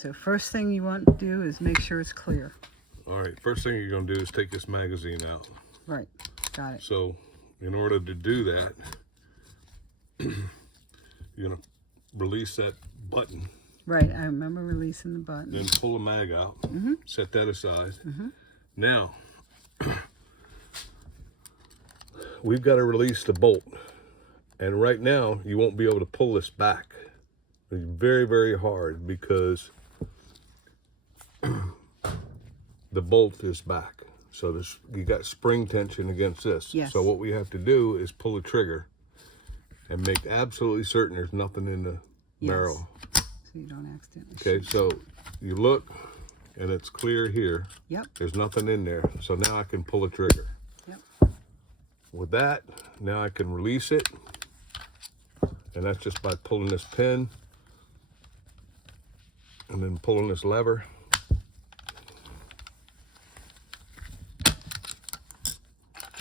So first thing you want to do is make sure it's clear. All right, first thing you're gonna do is take this magazine out. Right, got it. So in order to do that, you're gonna release that button, Right, I remember releasing the button. then pull the mag out, set that aside. Now, we've got to release the bolt. And right now, you won't be able to pull this back. It's very, very hard because the bolt is back. So this, you got spring tension against this. Yes. So what we have to do is pull the trigger and make absolutely certain there's nothing in the barrel. So you don't accidentally Okay, so you look and it's clear here. Yep. There's nothing in there. So now I can pull the trigger. Yep. With that, now I can release it. And that's just by pulling this pin and then pulling this lever.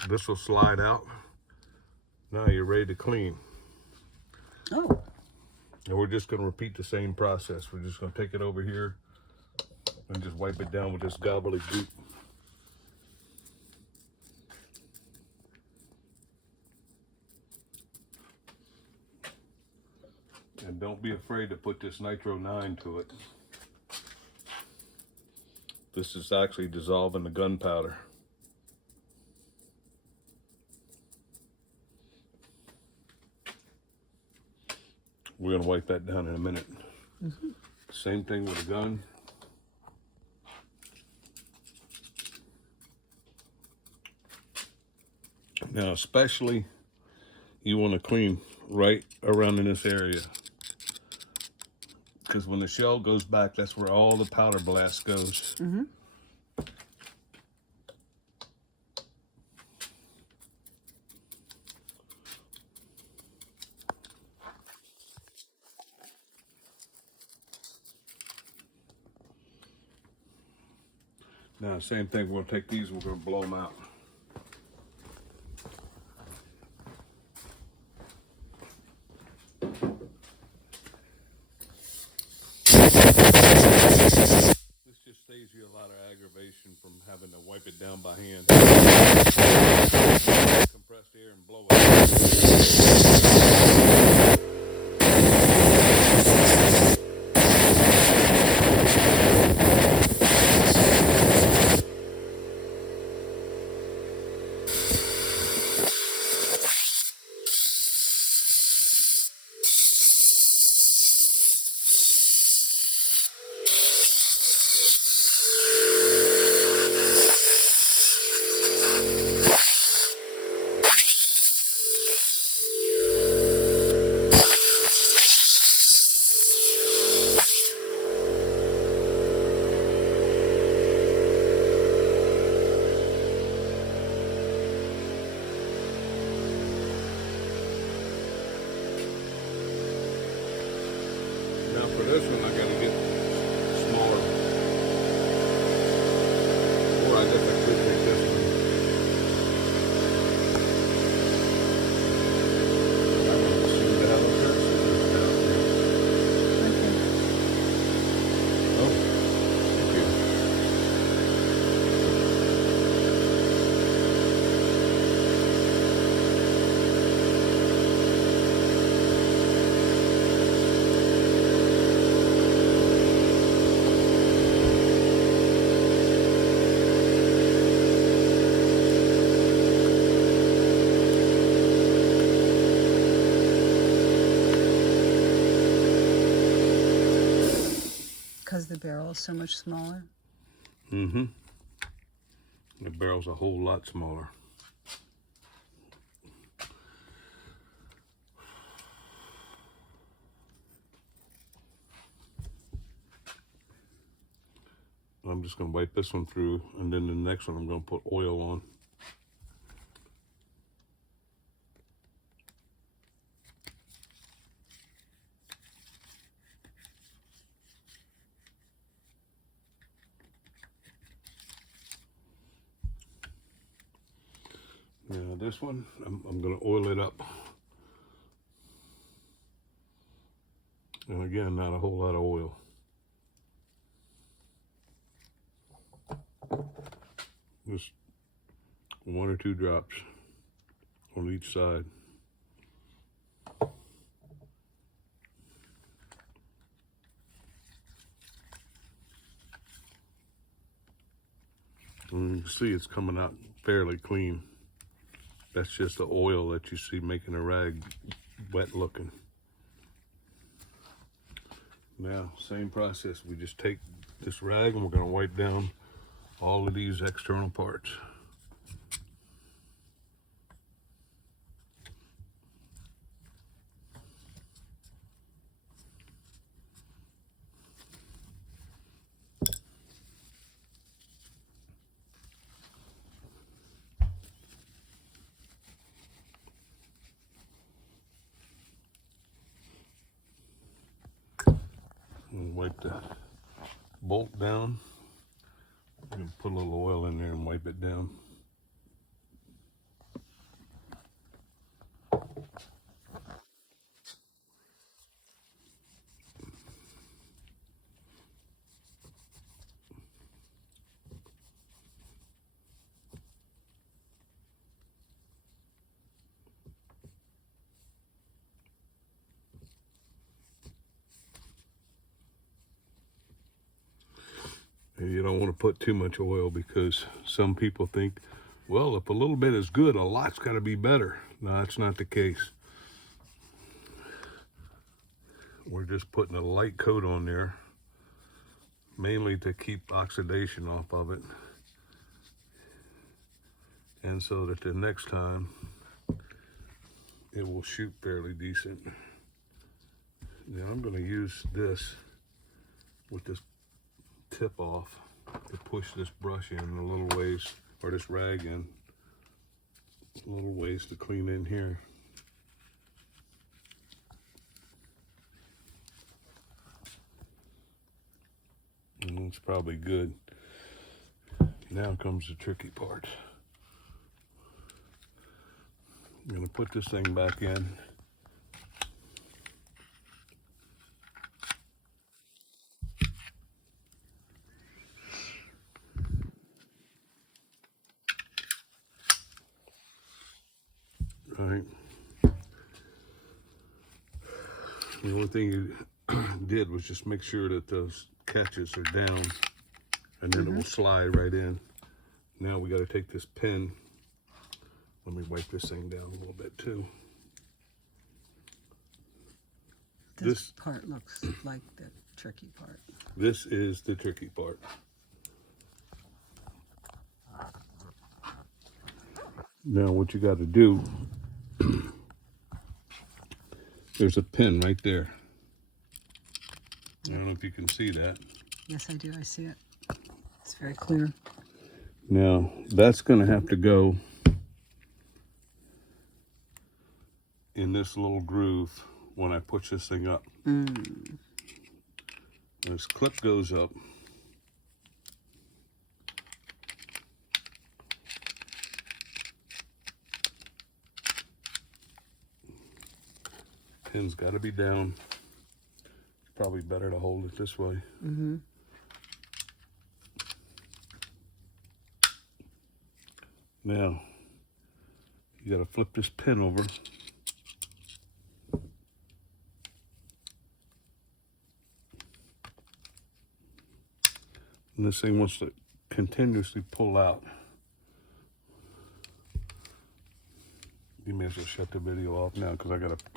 This will slide out. Now you're ready to clean. Oh, And we're just going to repeat the same process. We're just going to take it over here and just wipe it down with this gobbledygook. And don't be afraid to put this Nitro 9 to it. This is actually dissolving the gunpowder. We're going to wipe that down in a minute. Same thing with the gun. Now, especially you want to clean right around in this area, because when the shell goes back, that's where all the powder blast goes. Now, same thing, we're going to take these and we're going to blow them out. This just saves you a lot of aggravation from having to wipe it down by hand. Compressed air and blow it. Now for this one, I gotta get smaller. Or I guess I could take this one. I don't seem to have a pair of scissors down here. Oh, thank you. because the barrel is so much smaller. Mm-hmm. The barrel's a whole lot smaller. I'm just going to wipe this one through, and then the next one I'm going to put oil on. Now this one, I'm going to oil it up. And again, not a whole lot of oil. Just 1 or 2 drops on each side. And you can see it's coming out fairly clean. That's just the oil that you see making a rag wet looking. Now, same process. We just take this rag and we're going to wipe down all of these external parts. And wipe the bolt down. And put a little oil in there and wipe it down. And you don't want to put too much oil because some people think, well, if a little bit is good, a lot's got to be better. No, that's not the case. We're just putting a light coat on there, mainly to keep oxidation off of it. And so that the next time it will shoot fairly decent. Now I'm going to use this with this tip off to push this brush in a little ways, or this rag in a little ways to clean in here. And that's probably good. Now comes the tricky part. I'm going to put this thing back in. Right. The only thing you did was just make sure that those catches are down, and then it will slide right in. Now we got to take this pin. Let me wipe this thing down a little bit too. This part looks like the tricky part. This is the tricky part. Now what you got to do, there's a pin right there. I don't know if you can see that. Yes, I do. I see it. It's very clear. Now that's going to have to go in this little groove when I push this thing up. This clip goes up. Pin's got to be down. It's probably better to hold it this way. Now, you got to flip this pin over. And this thing wants to continuously pull out. You may as well shut the video off now because I got to pull.